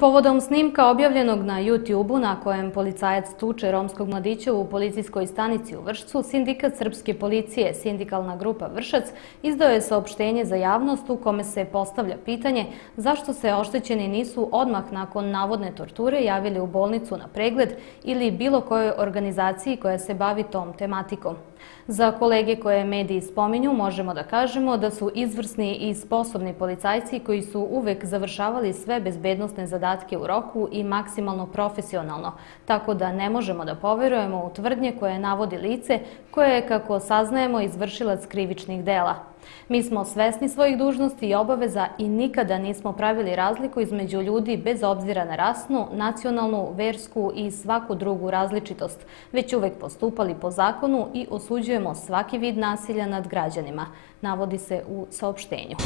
Povodom snimka objavljenog na YouTube-u na kojem policajac tuče romskog mladića u policijskoj stanici u Vršcu, Sindikat srpske policije, sindikalna grupa Vršac, izdao je saopštenje za javnost u kome se postavlja pitanje zašto se oštećeni nisu odmah nakon navodne torture javili u bolnicu na pregled ili bilo kojoj organizaciji koja se bavi tom tematikom. Za kolege koje mediji spominju možemo da kažemo da su izvrsni i sposobni policajci koji su uvek završavali sve bezbednosne zadatke u roku i maksimalno profesionalno, tako da ne možemo da poverujemo u tvrdnje koje navodi lice koje je, kako saznajemo, izvršilac krivičnih dela. Mi smo svesni svojih dužnosti i obaveza i nikada nismo pravili razliku između ljudi bez obzira na rasnu, nacionalnu, versku i svaku drugu različitost, već uvek postupali po zakonu i osuđujemo svaki vid nasilja nad građanima, navodi se u saopštenju.